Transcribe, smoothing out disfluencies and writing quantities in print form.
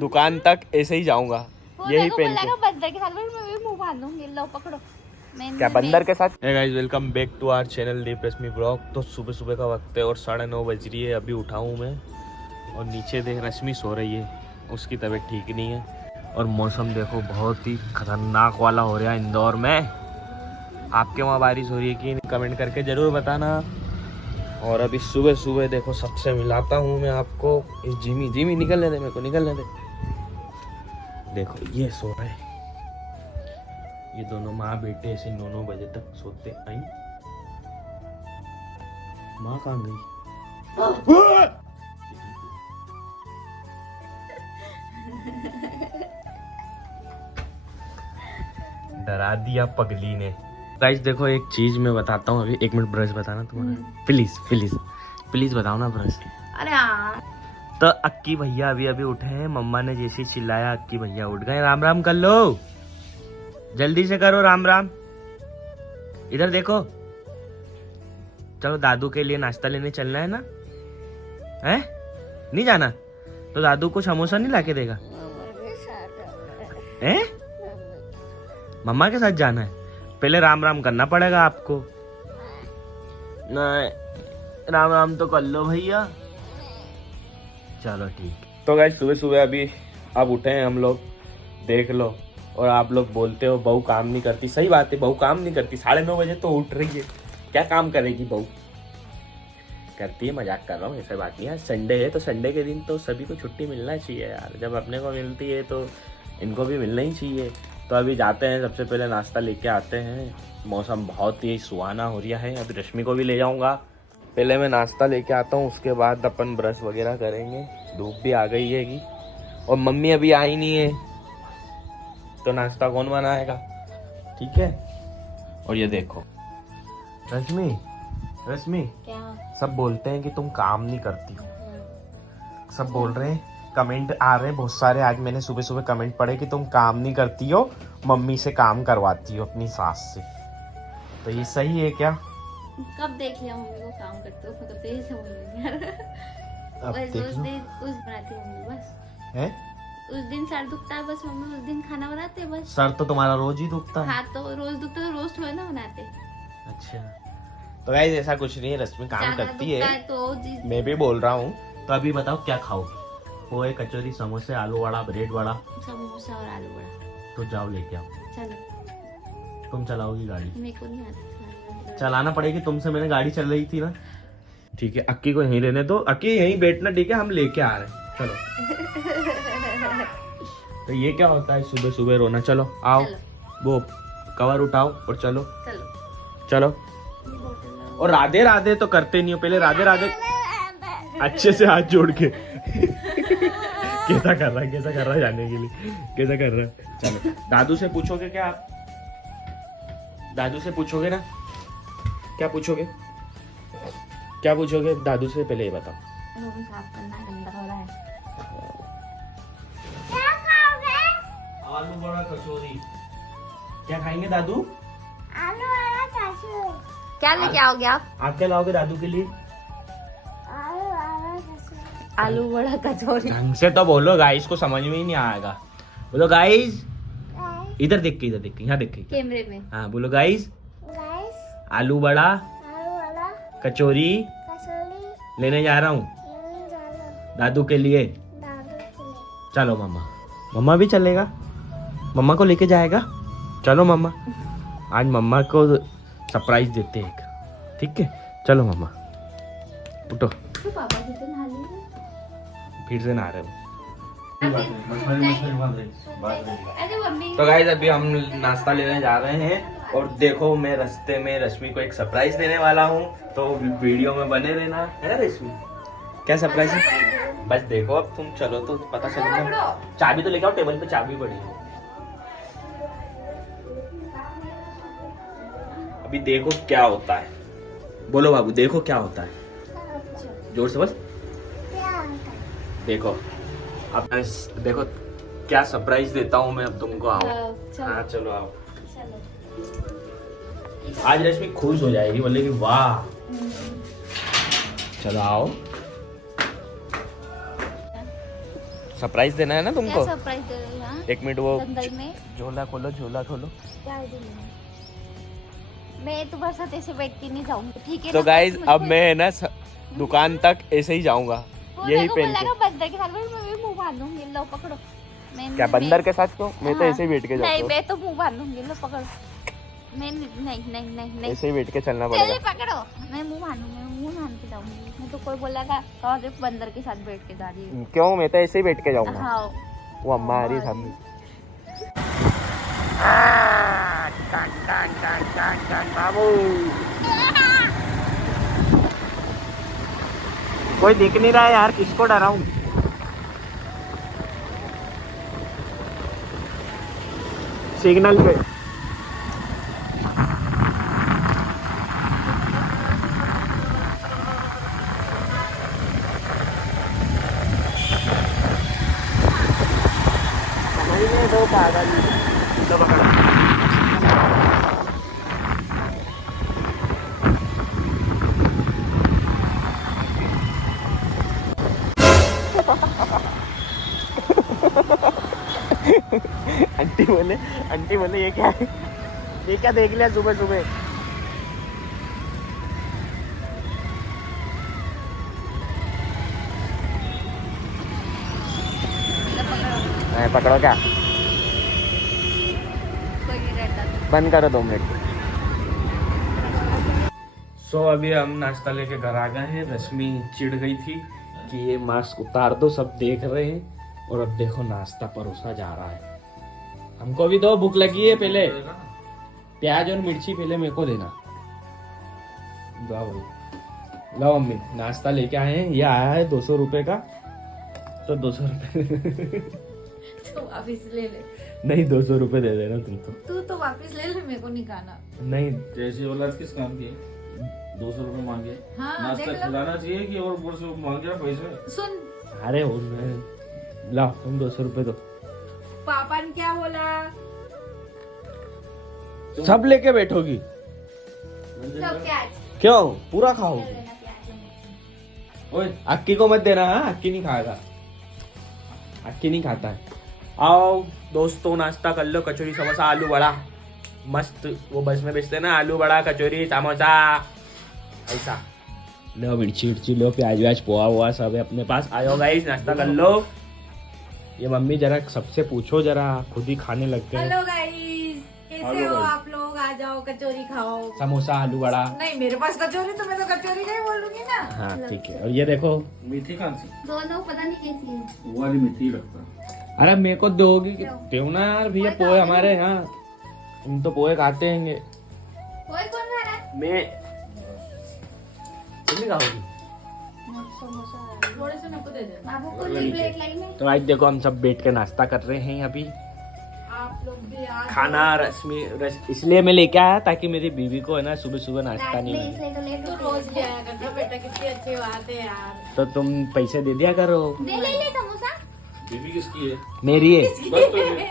दुकान तक ऐसे ही जाऊंगा यही पहन के। बंदर के साथ मैं भी मुंह बांध दूंगी। लो पकड़ो। क्या बंदर के साथ? Hey guys, welcome back to our channel Deep Rashmi blog. तो सुबह सुबह का वक्त है और 9:30 बज रही है। अभी उठा हूँ मैं और नीचे देख रश्मि सो रही है, उसकी तबीयत ठीक नहीं है। और मौसम देखो बहुत ही खतरनाक वाला हो रहा है इंदौर में। आपके वहाँ बारिश हो रही है कि नहीं, कमेंट करके ज़रूर बताना। और अभी सुबह सुबह देखो सबसे मिलाता हूँ मैं आपको। इस जिमी निकलने दे, मेरे को निकलने दे। देखो ये सो रहे, ये दोनों माँ बेटे ऐसे 9 बजे तक सोते। आई माँ कहाँ गई? डरा दिया पगली ने। गाइस देखो एक चीज मैं बताता हूँ अभी। 1 मिनट ब्रश बताना तुम्हारा, प्लीज प्लीज प्लीज बताओ ना ब्रश। अरे यार, तो अक्की भैया अभी उठे हैं। मम्मा ने जैसे चिल्लाया अक्की भैया उठ गए। राम राम कर लो, जल्दी से करो राम राम। इधर देखो, चलो दादू के लिए नाश्ता लेने चलना है ना? है नहीं जाना? तो दादू को समोसा नहीं लाके देगा? हैं? मम्मा के साथ जाना है? पहले राम राम करना पड़ेगा आपको। नहीं, राम राम तो कर लो भैया। चलो ठीक। तो गाइस सुबह सुबह अभी अब उठे हैं हम लोग, देख लो। और आप लोग बोलते हो बहू काम नहीं करती। सही बात है, बहू काम नहीं करती। 9:30 बजे तो उठ रही है, क्या काम करेगी बहू? करती है, मजाक कर रहा हूँ, ऐसा बात नहीं है। संडे है तो संडे के दिन तो सभी को छुट्टी मिलना चाहिए यार। जब अपने को मिलती है तो इनको भी मिलना ही चाहिए। तो अभी जाते हैं, सबसे पहले नाश्ता लेके आते हैं। मौसम बहुत ही सुहाना हो रहा है। अभी रश्मि को भी ले जाऊंगा। पहले मैं नाश्ता लेके आता हूँ, उसके बाद अपन ब्रश वगैरह करेंगे। धूप भी आ गई है कि, और मम्मी अभी आई नहीं है तो नाश्ता कौन बनाएगा? ठीक है। और ये देखो रश्मि क्या? सब बोलते हैं कि तुम काम नहीं करती हो। सब बोल रहे हैं, कमेंट आ रहे हैं बहुत सारे। आज मैंने सुबह सुबह कमेंट पढ़े कि तुम काम नहीं करती हो, मम्मी से काम करवाती हो अपनी सास से। तो ये सही है क्या? कब देख लिया मम्मी को काम करते हो? कब से समझ नहीं आ रहा। अब बस देख उस लो। दिन कुछ बनाती है मम्मी, बस है? उस दिन सर दुखता है, बस मम्मी उस दिन खाना बनाते हैं बस। सर तो तुम्हारा रोज ही दुखता है। हाथ तो रोज दुखता तो रोज थोड़ा ना बनाते। अच्छा, तो गाइस ऐसा कुछ नहीं है, रश्मि काम ज्यादा करती दुखता है। तो मैं भी बोल रहा हूँ। तो अभी बताओ क्या खाओगे? पोहे, कचौरी, समोसे, आलू वड़ा, ब्रेड वड़ा। समोसा और आलू बड़ा। तो जाओ लेके आओ। चलो, तुम चलाओगी गाड़ी? मेरे को नहीं आता चलाना पड़ेगी, तुमसे मैंने गाड़ी चल रही थी ना। ठीक है, अक्की को यहीं रहने दो। अक्की यहीं बैठना, ठीक है? हम लेके आ रहे हैं, चलो। तो ये क्या होता है सुबह सुबह रोना? चलो आओ, वो कवर उठाओ और चलो चलो। और राधे राधे तो करते नहीं हो। पहले राधे राधे अच्छे से हाथ जोड़ के। कैसा कर रहा है जाने के लिए? कैसा कर रहा है? चलो, दादू से पूछोगे क्या आप? दादू से पूछोगे ना? क्या पूछोगे? क्या पूछोगे दादू से? पहले ये बताओ। रूम साफ करना गंदा हो रहा है। आलू बड़ा कचौरी। क्या खाएंगे दादू? आलू वाला कचौरी। क्या लेके आओगे आप? आप क्या लाओगे दादू के लिए? आलू बड़ा कचौरी। ढंग से तो बोलो, गाइस को समझ में ही नहीं आएगा। बोलो गाइस। इधर देख के, यहाँ देख के। कैमरे में। हाँ बोलो गाइस। आलू बड़ा कचौरी लेने जा रहा हूँ दादू के लिए। चलो मम्मा भी चलेगा? मम्मा को लेके जाएगा? चलो मम्मा, आज मम्मा को सरप्राइज देते हैं एक। ठीक है, चलो मम्मा उठो। तो पापा जी तो नहा लिए। फिर से नहा रहे हो? अरे मम्मी। तो गाइस अभी हम नाश्ता लेने जा रहे हैं। और देखो मैं रास्ते में रश्मि को एक सरप्राइज देने वाला हूँ, तो वीडियो में बने रहना, है ना रश्मि? क्या सरप्राइज है? बस देखो, अब तुम चलो तो पता चलेगा। चाबी तो लेके आओ, टेबल पे चाबी पड़ी है। अभी देखो क्या होता है। बोलो बाबू, देखो क्या होता है। जोर से बस देखो। अब देखो क्या सरप्राइज देता हूँ मैं अब तुमको। आओ। हाँ चलो आओ। आज रश्मि खुश हो जाएगी, बोलेगी वाह। चलो आओ। सरप्राइज देना है ना क्या तुमको। सरप्राइज दे रहे हो यहाँ? एक मिनट वो जंगल में झोला खोलो, झोला खोलो। क्या है दिल्ली में? मैं तुम्हारे साथ ऐसे बैठ के नहीं जाऊंगी, ठीक है तो ना? गाइज मुझको- अब मैं है ना दुकान तक ऐसे ही जाऊंगा, वो यही देखो, पहन बोलेगा के। बंदर के साथ मैं भी मुंह बांधूंगी, लो पकड़ो। क्या बंदर के साथ क्यों? मैं तो हाँ। ऐसे ही बैठ के जाता नहीं हूँ, मैं तो मुंह बांधूंगी, लो पकड़ो। मैं नहीं नहीं नहीं नहीं ऐसे ही बैठ के चलना चलिए पड़ेगा। पकड़ो, मैं मुंह बांधूंगी, मैं मुंह बांध के जाऊंगी। मैं तो कोई बोलेगा और एक बंदर के साथ बैठ के जा रही हूँ। क्यों? मैं तो ऐसे ही बैठ के जाऊंगा। हाँ वो अम्मा आ रही है सामने। बाबू कोई दिख नहीं रहा है यार, किसको डराऊं? सिग्नल पे दो पागल। तो पकड़ो। आंटी बोले ये क्या है? ये क्या देख लिया सुबह सुबह? नहीं पकड़ो क्या? कोई नहीं रहता। बंद करो 2 मिनट। सो अभी हम नाश्ता लेके घर आ गए हैं। रश्मि चिढ़ गई थी कि ये मास्क उतार दो, सब देख रहे हैं। और अब देखो नाश्ता परोसा जा रहा है। हमको भी दो, भूख लगी है। पहले प्याज और मिर्ची पहले मेरे को देना। लो भाई, लो मम्मी नाश्ता लेके आए हैं। ये आया है 200 रुपए का, तो 200 रुपए तो वापिस ले ले। नहीं 200 रुपए दे देना तुम तो। तू तो वापिस ले ले, मेरे को नहीं खाना। नहीं जैसी औलाद किस काम की है? 200 रुपए मांगे, हाँ, नाश्ता देख लो। खिलाना चाहिए कि और ऊपर से मांगे पैसे। सुन, अरे हो लाओ तुम 200 रुपए दो। पापा ने क्या बोला? सब लेके बैठोगी? तो प्याज क्यों? पूरा खाओगी? ले लेना, प्याज और मिर्ची। ओए अक्की को मत देना। हाँ अक्की नहीं खाएगा, अक्की नहीं खाता है। आओ दोस्तों नाश्ता कर लो। कचौरी समोसा आलू बड़ा मस्त, वो बस में बेचते हैं ना, आलू बड़ा कचौरी समोसा ऐसा। लो मिर्ची मिर्ची लो, प्याज व्याज पोहा हुआ सब है अपने पास। आओ गाइस नाश्ता कर लो। ये मम्मी जरा सबसे पूछो, जरा खुद ही खाने लगते हैं। हेलो गाइस, कैसे हो आप लोग? आ जाओ कचौरी खाओ। समोसा आलू बड़ा। नहीं मेरे पास कचौरी, तो मैं तो कचौरी का ही बोलूंगी ना। हाँ ठीक है। और ये देखो, मीठी कौन सी? दोनों पता नहीं कैसी है। वो वाली मीठी लगता है। अरे मेरे को दोगी कि दो ना यार भैया, पोहे हमारे यहाँ, तुम तो पोहे खाते हैं। कोई कौन खा रहा है? मैं तुम नहीं खाओगी? समोसा थोड़े से मेरे को दे देना। बाबू को ली प्लेट लाई में। तो आज देखो हम सब बैठ के नाश्ता कर रहे हैं अभी। आप लोग भी आ खाना इसलिए मैं लेके आया ताकि मेरी बीवी को है ना सुबह सुबह नाश्ता रात नहीं में मिले। इसलिए तो लेट तो हो रोज ले आया करता बेटा, कितनी अच्छी बात है यार। तो तुम पैसे दे दिया करो। दे ले ले समोसा। बीबी किसकी है? मेरी है। बस तो ये।